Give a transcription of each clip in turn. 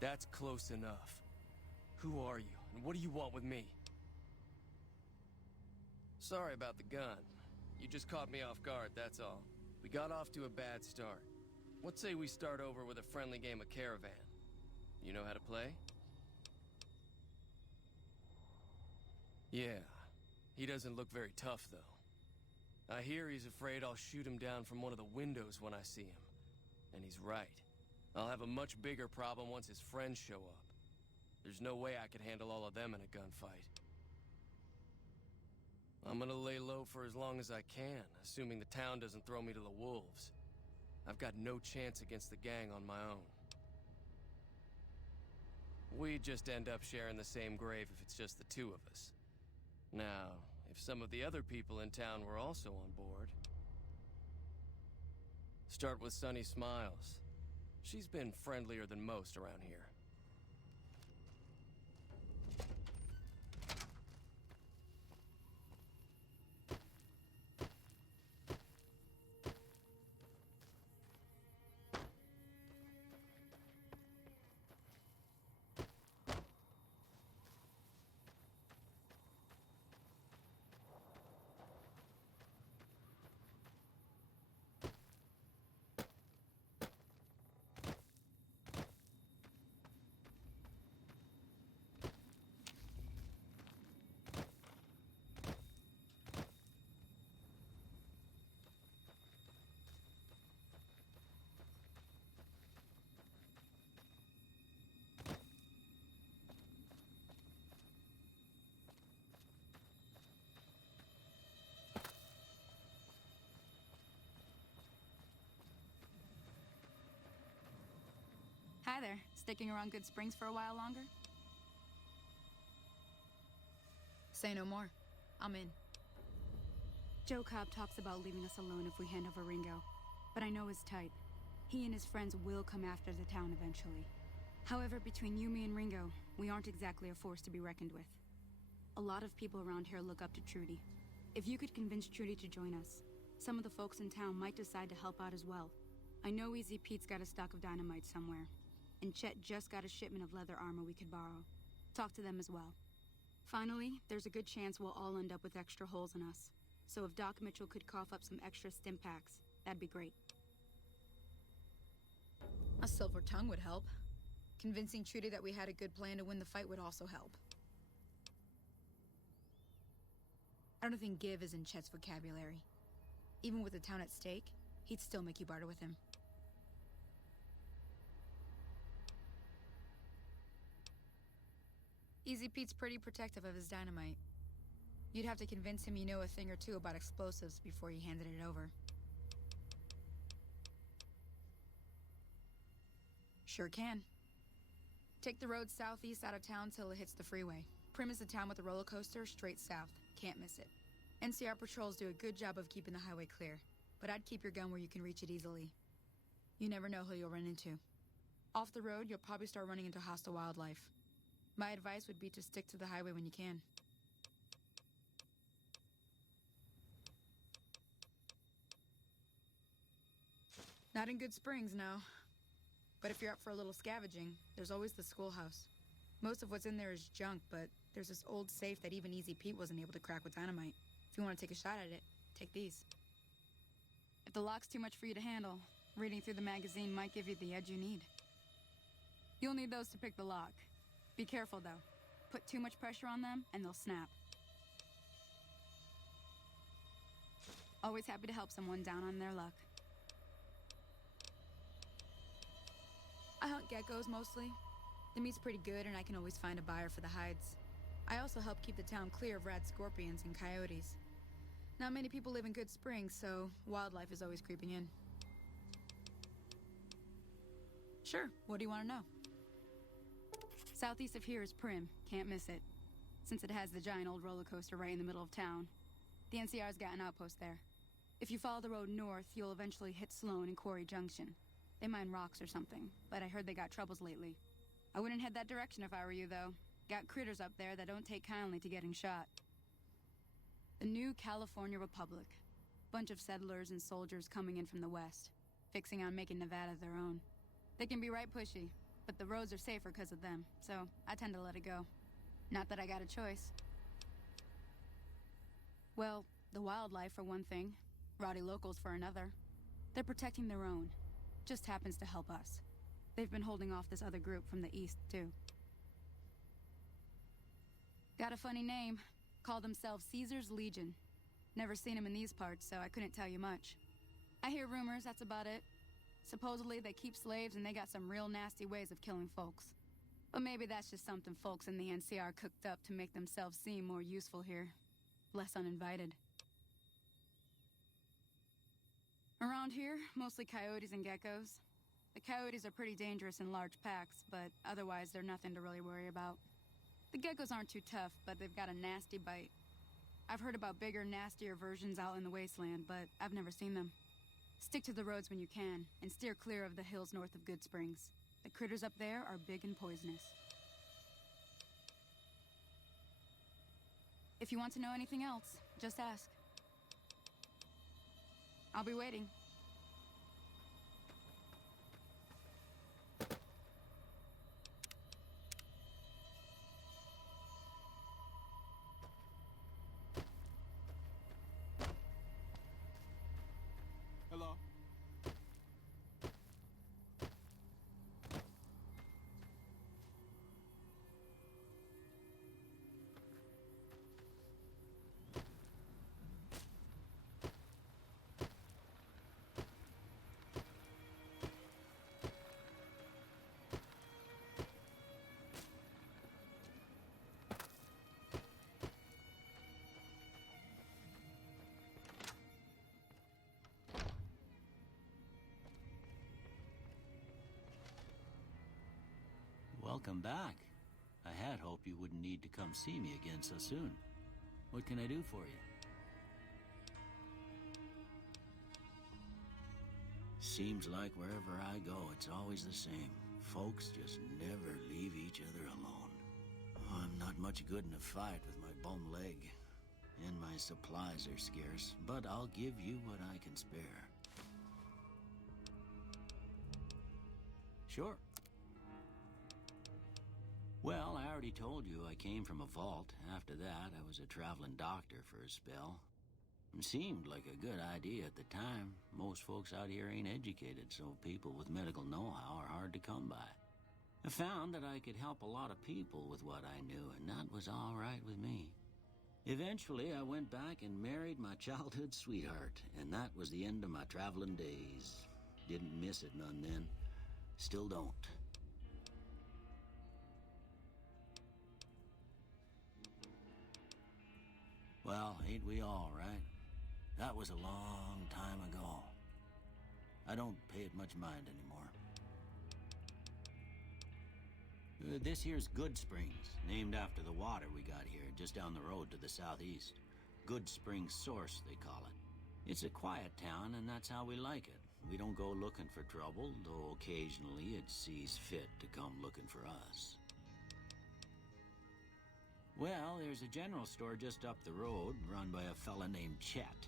That's close enough. Who are you, and what do you want with me? Sorry about the gun. You just caught me off guard, that's all. We got off to a bad start. What say we start over with a friendly game of Caravan? You know how to play? Yeah. He doesn't look very tough, though. I hear he's afraid I'll shoot him down from one of the windows when I see him. And he's right. I'll have a much bigger problem once his friends show up. There's no way I could handle all of them in a gunfight. I'm gonna lay low for as long as I can, assuming the town doesn't throw me to the wolves. I've got no chance against the gang on my own. We'd just end up sharing the same grave if it's just the two of us. Now, if some of the other people in town were also on board... Start with Sunny Smiles. She's been friendlier than most around here. Hi there. Sticking around Good Springs for a while longer? Say no more. I'm in. Joe Cobb talks about leaving us alone if we hand over Ringo. But I know his type. He and his friends will come after the town eventually. However, between you, me, and Ringo, we aren't exactly a force to be reckoned with. A lot of people around here look up to Trudy. If you could convince Trudy to join us, some of the folks in town might decide to help out as well. I know Easy Pete's got a stock of dynamite somewhere. And Chet just got a shipment of leather armor we could borrow. Talk to them as well. Finally, there's a good chance we'll all end up with extra holes in us. So if Doc Mitchell could cough up some extra stim packs, that'd be great. A silver tongue would help. Convincing Trudy that we had a good plan to win the fight would also help. I don't think give is in Chet's vocabulary. Even with the town at stake, he'd still make you barter with him. Easy Pete's pretty protective of his dynamite. You'd have to convince him you know a thing or two about explosives before you handed it over. Sure can. Take the road southeast out of town till it hits the freeway. Prim is the town with the roller coaster straight south. Can't miss it. NCR patrols do a good job of keeping the highway clear, but I'd keep your gun where you can reach it easily. You never know who you'll run into. Off the road, you'll probably start running into hostile wildlife. My advice would be to stick to the highway when you can. Not in Good Springs, no. But if you're up for a little scavenging, there's always the schoolhouse. Most of what's in there is junk, but there's this old safe that even Easy Pete wasn't able to crack with dynamite. If you want to take a shot at it, take these. If the lock's too much for you to handle, reading through the magazine might give you the edge you need. You'll need those to pick the lock. Be careful, though. Put too much pressure on them, and they'll snap. Always happy to help someone down on their luck. I hunt geckos, mostly. The meat's pretty good, and I can always find a buyer for the hides. I also help keep the town clear of rad scorpions and coyotes. Not many people live in Good Springs, so wildlife is always creeping in. Sure, what do you want to know? Southeast of here is Prim. Can't miss it. Since it has the giant old roller coaster right in the middle of town. The NCR's got an outpost there. If you follow the road north, you'll eventually hit Sloan and Quarry Junction. They mine rocks or something, but I heard they got troubles lately. I wouldn't head that direction if I were you, though. Got critters up there that don't take kindly to getting shot. The new California Republic. Bunch of settlers and soldiers coming in from the west, fixing on making Nevada their own. They can be right pushy, But the roads are safer because of them, so I tend to let it go. Not that I got a choice. Well, the wildlife for one thing, rowdy locals for another. They're protecting their own. Just happens to help us. They've been holding off this other group from the east, too. Got a funny name. Call themselves Caesar's Legion. Never seen them in these parts, so I couldn't tell you much. I hear rumors, that's about it. Supposedly they keep slaves and they got some real nasty ways of killing folks. But maybe that's just something folks in the NCR cooked up to make themselves seem more useful here. Less uninvited. Around here, mostly coyotes and geckos. The coyotes are pretty dangerous in large packs, but otherwise they're nothing to really worry about. The geckos aren't too tough, but they've got a nasty bite. I've heard about bigger, nastier versions out in the wasteland, but I've never seen them. Stick to the roads when you can, and steer clear of the hills north of Good Springs. The critters up there are big and poisonous. If you want to know anything else, just ask. I'll be waiting. Hello? Welcome back. I had hoped you wouldn't need to come see me again so soon. What can I do for you? Seems like wherever I go, it's always the same. Folks just never leave each other alone. Oh, I'm not much good in a fight with my bum leg. And my supplies are scarce, but I'll give you what I can spare. Sure. Well, I already told you I came from a vault. After that, I was a traveling doctor for a spell. It seemed like a good idea at the time. Most folks out here ain't educated, so people with medical know-how are hard to come by. I found that I could help a lot of people with what I knew, and that was all right with me. Eventually, I went back and married my childhood sweetheart, and that was the end of my traveling days. Didn't miss it none then. Still don't. Well, ain't we all, right? That was a long time ago. I don't pay it much mind anymore. This here's Good Springs, named after the water we got here, just down the road to the southeast. Good Springs Source, they call it. It's a quiet town, and that's how we like it. We don't go looking for trouble, though occasionally it sees fit to come looking for us. Well, there's a general store just up the road, run by a fella named Chet.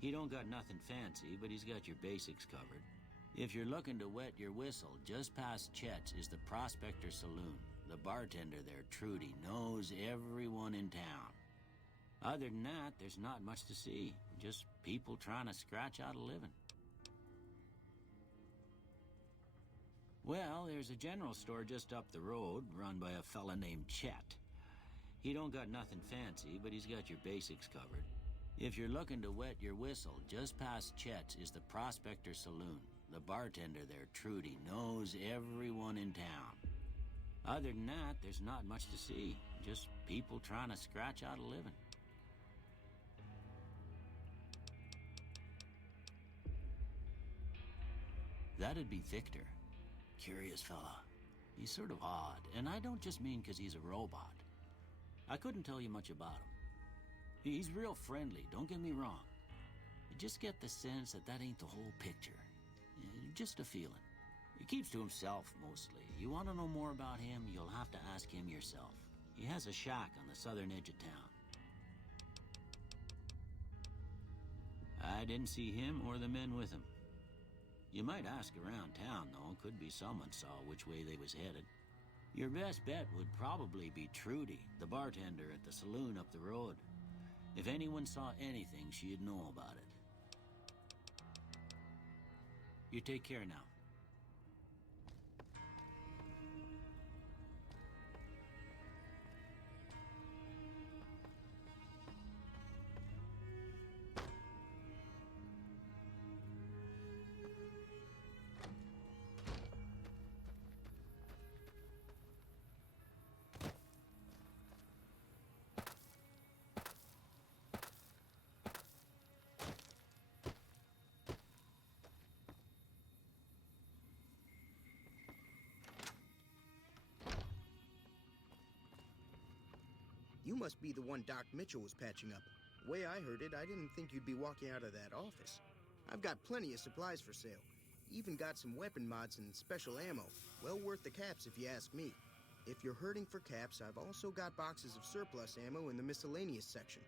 He don't got nothing fancy, but he's got your basics covered. If you're looking to wet your whistle, just past Chet's is the Prospector Saloon. The bartender there, Trudy, knows everyone in town. Other than that, there's not much to see. Just people trying to scratch out a living. Well, there's a general store just up the road, run by a fella named Chet. He don't got nothing fancy, but he's got your basics covered. If you're looking to wet your whistle, just past Chet's is the Prospector Saloon. The bartender there, Trudy, knows everyone in town. Other than that, there's not much to see. Just people trying to scratch out a living. That'd be Victor. Curious fella. He's sort of odd, and I don't just mean 'cause he's a robot. I couldn't tell you much about him. He's real friendly, don't get me wrong. You just get the sense that that ain't the whole picture. Just a feeling. He keeps to himself, mostly. You want to know more about him, you'll have to ask him yourself. He has a shack on the southern edge of town. I didn't see him or the men with him. You might ask around town, though. Could be someone saw which way they was headed. Your best bet would probably be Trudy, the bartender at the saloon up the road. If anyone saw anything, she'd know about it. You take care now. You must be the one Doc Mitchell was patching up. The way I heard it, I didn't think you'd be walking out of that office. I've got plenty of supplies for sale. Even got some weapon mods and special ammo. Well worth the caps if you ask me. If you're hurting for caps, I've also got boxes of surplus ammo in the miscellaneous section.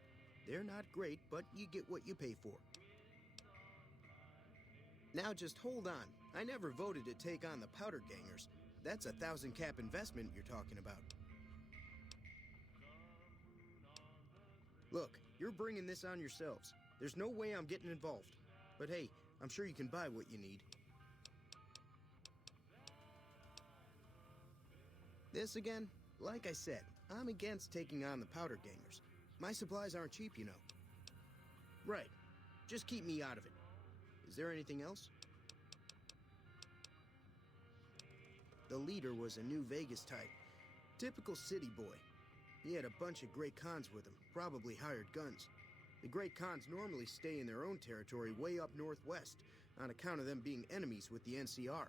They're not great, but you get what you pay for. Now just hold on. I never voted to take on the powder gangers. That's a 1,000 cap investment you're talking about. Look, you're bringing this on yourselves. There's no way I'm getting involved. But hey, I'm sure you can buy what you need. This again? Like I said, I'm against taking on the powder gangers. My supplies aren't cheap, you know. Right. Just keep me out of it. Is there anything else? The leader was a New Vegas type. Typical city boy. He had a bunch of Great Khans with him, probably hired guns. The Great Khans normally stay in their own territory way up northwest, on account of them being enemies with the NCR.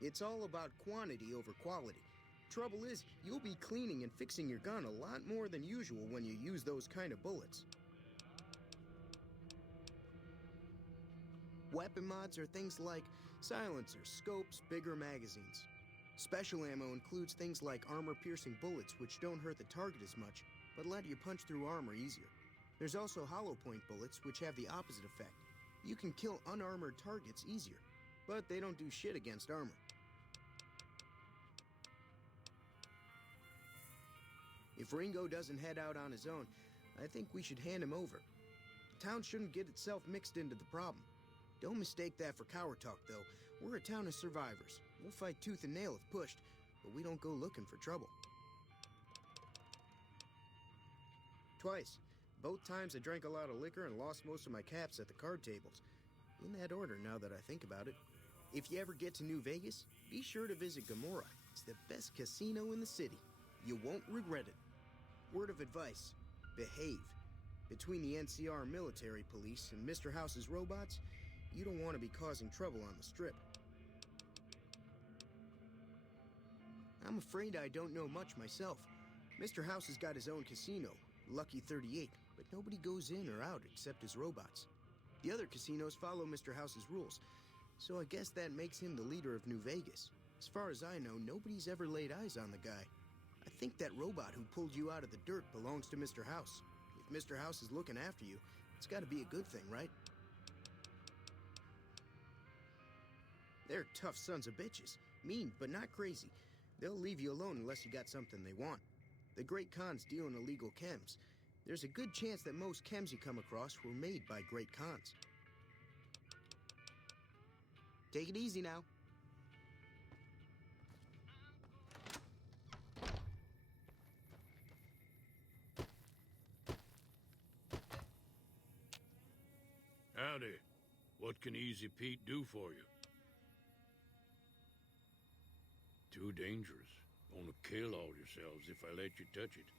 It's all about quantity over quality. Trouble is, you'll be cleaning and fixing your gun a lot more than usual when you use those kind of bullets. Weapon mods are things like silencers, scopes, bigger magazines. Special ammo includes things like armor-piercing bullets, which don't hurt the target as much, but let you punch through armor easier. There's also hollow-point bullets, which have the opposite effect. You can kill unarmored targets easier, but they don't do shit against armor. If Ringo doesn't head out on his own, I think we should hand him over. The town shouldn't get itself mixed into the problem. Don't mistake that for coward talk, though. We're a town of survivors. We'll fight tooth and nail if pushed, but we don't go looking for trouble. Twice. Both times I drank a lot of liquor and lost most of my caps at the card tables. In that order, now that I think about it. If you ever get to New Vegas, be sure to visit Gomorrah. It's the best casino in the city. You won't regret it. Word of advice, behave. Between the NCR military police and Mr. House's robots, you don't want to be causing trouble on the Strip. I'm afraid I don't know much myself. Mr. House has got his own casino, Lucky 38, but nobody goes in or out except his robots. The other casinos follow Mr. House's rules, so I guess that makes him the leader of New Vegas. As far as I know, nobody's ever laid eyes on the guy. I think that robot who pulled you out of the dirt belongs to Mr. House. If Mr. House is looking after you, it's got to be a good thing, right? They're tough sons of bitches. Mean, but not crazy. They'll leave you alone unless you got something they want. The Great Khans deal in illegal chems. There's a good chance that most chems you come across were made by Great Khans. Take it easy now. Howdy. What can Easy Pete do for you? Too dangerous. Gonna kill all yourselves if I let you touch it.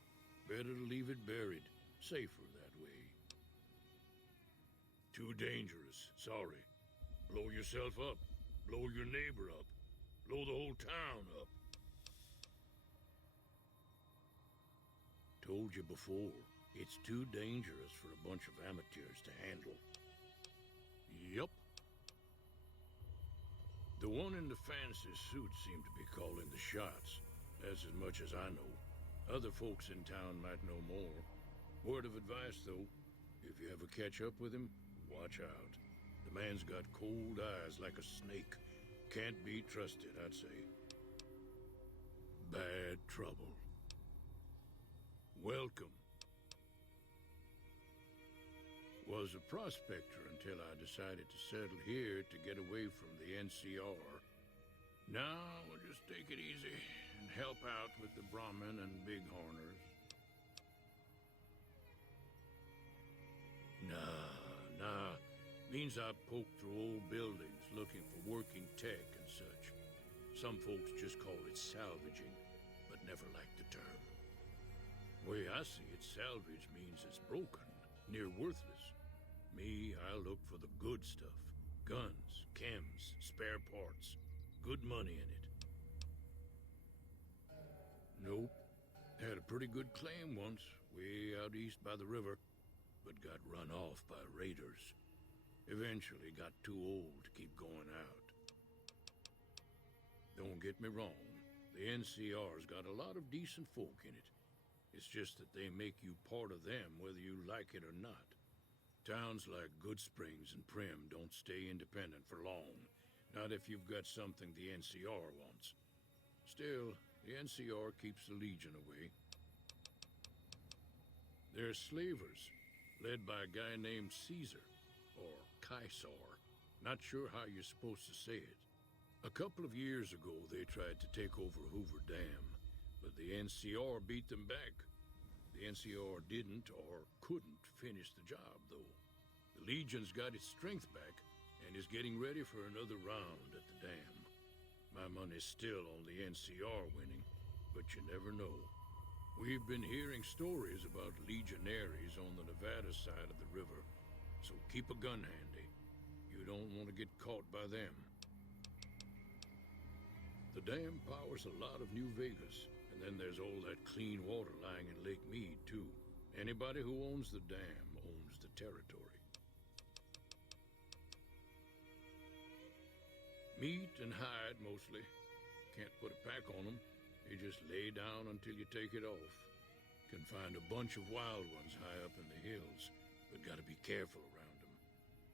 Better to leave it buried. Safer that way. Too dangerous. Sorry. Blow yourself up. Blow your neighbor up. Blow the whole town up. Told you before, it's too dangerous for a bunch of amateurs to handle. Yup. The one in the fancy suit seemed to be calling the shots. That's as much as I know. Other folks in town might know more. Word of advice, though, if you ever catch up with him, Watch out. The man's got cold eyes like a snake. Can't be trusted, I'd say. Bad trouble. Welcome. Was a prospector until I decided to settle here to get away from the NCR. Now we'll just take it easy and help out with the Brahmin and Bighorners. Nah. Means I poke through old buildings looking for working tech and such. Some folks just call it salvaging, but never liked the term. Way I see it, salvage means it's broken, near worthless. Me, I look for the good stuff. Guns, chems, spare parts. Good money in it. Nope. Had a pretty good claim once, way out east by the river, but got run off by raiders. Eventually got too old to keep going out. Don't get me wrong, the NCR's got a lot of decent folk in it. It's just that they make you part of them whether you like it or not. Towns like Good Springs and Prim don't stay independent for long, not if you've got something the NCR wants. Still, the NCR keeps the Legion away. They're slavers, led by a guy named Caesar, or Caesar. Not sure how you're supposed to say it. A couple of years ago, they tried to take over Hoover Dam, but the NCR beat them back. The NCR didn't or couldn't finish the job, though. The Legion's got its strength back and is getting ready for another round at the dam. My money's still on the NCR winning, but you never know. We've been hearing stories about legionaries on the Nevada side of the river, so keep a gun handy. You don't want to get caught by them. The dam powers a lot of New Vegas, and then there's all that clean water lying in Lake Mead, too. Anybody who owns the dam owns the territory. Meat and hide, mostly. Can't put a pack on them. You just lay down until you take it off. Can find a bunch of wild ones high up in the hills, but gotta be careful around them.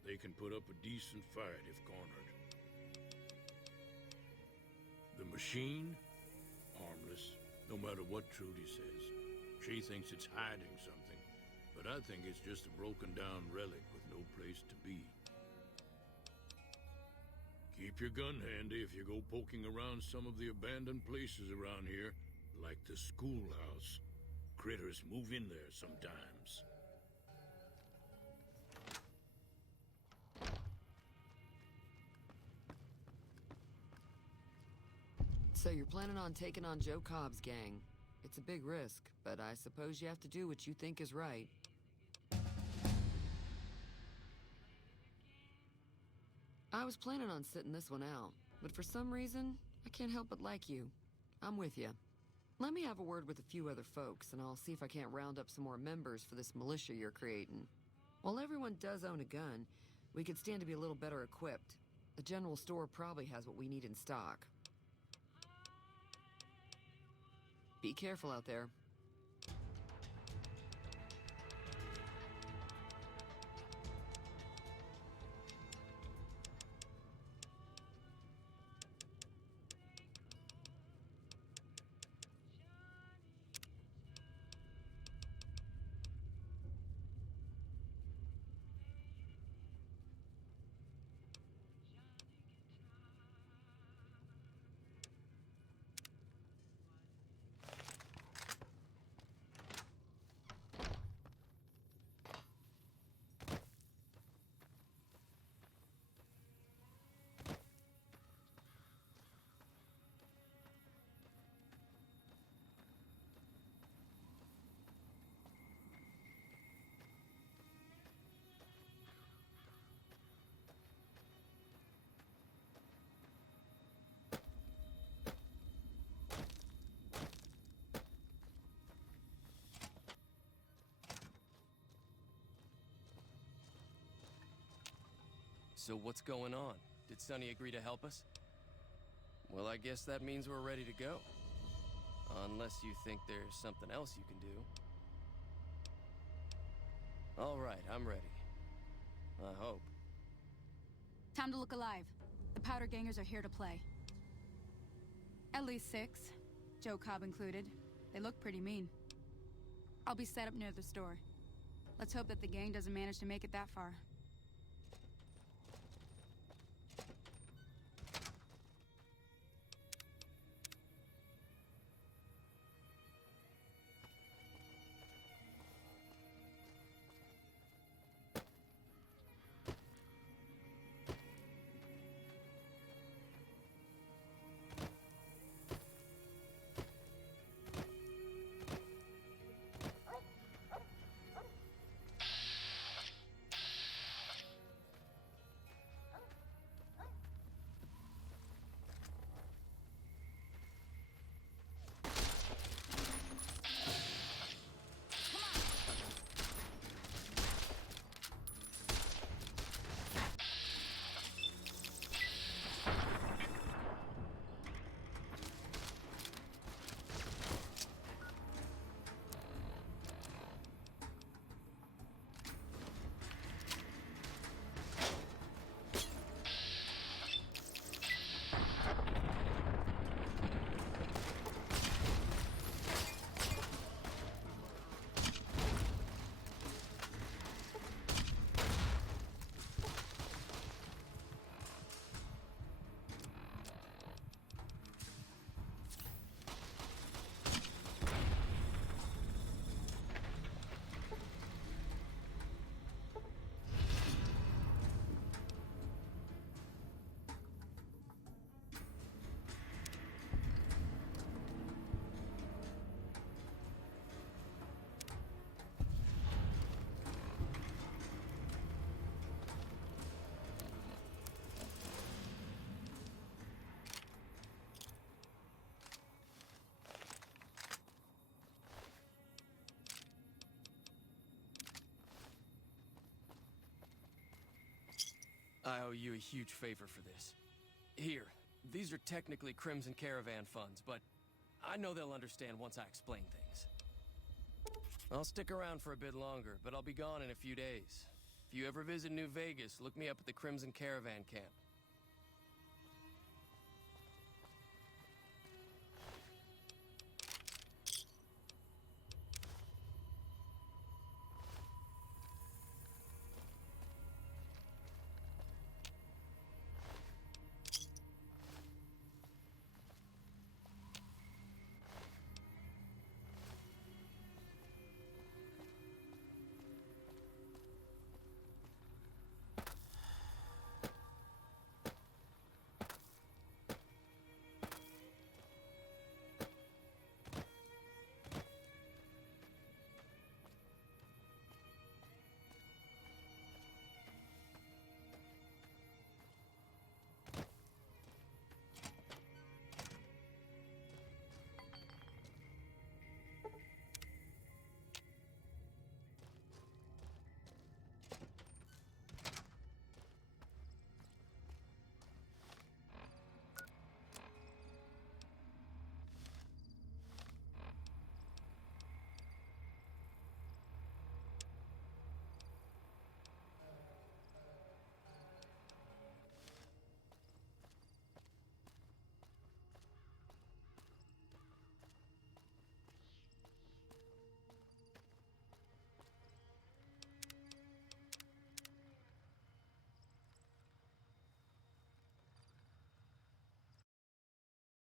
They can put up a decent fight if cornered. The machine? Harmless, no matter what Trudy says. She thinks it's hiding something, but I think it's just a broken down relic with no place to be. Keep your gun handy if you go poking around some of the abandoned places around here, like the schoolhouse. Critters move in there sometimes. So you're planning on taking on Joe Cobb's gang. It's a big risk, but I suppose you have to do what you think is right. I was planning on sitting this one out, but for some reason, I can't help but like you. I'm with you. Let me have a word with a few other folks, and I'll see if I can't round up some more members for this militia you're creating. While everyone does own a gun, we could stand to be a little better equipped. The general store probably has what we need in stock. Be careful out there. So what's going on? Did Sonny agree to help us? Well, I guess that means we're ready to go. Unless you think there's something else you can do. All right, I'm ready. I hope. Time to look alive. The Powder Gangers are here to play. At least 6, Joe Cobb included. They look pretty mean. I'll be set up near the store. Let's hope that the gang doesn't manage to make it that far. I owe you a huge favor for this. Here, these are technically Crimson Caravan funds, but I know they'll understand once I explain things. I'll stick around for a bit longer, but I'll be gone in a few days. If you ever visit New Vegas, look me up at the Crimson Caravan camp.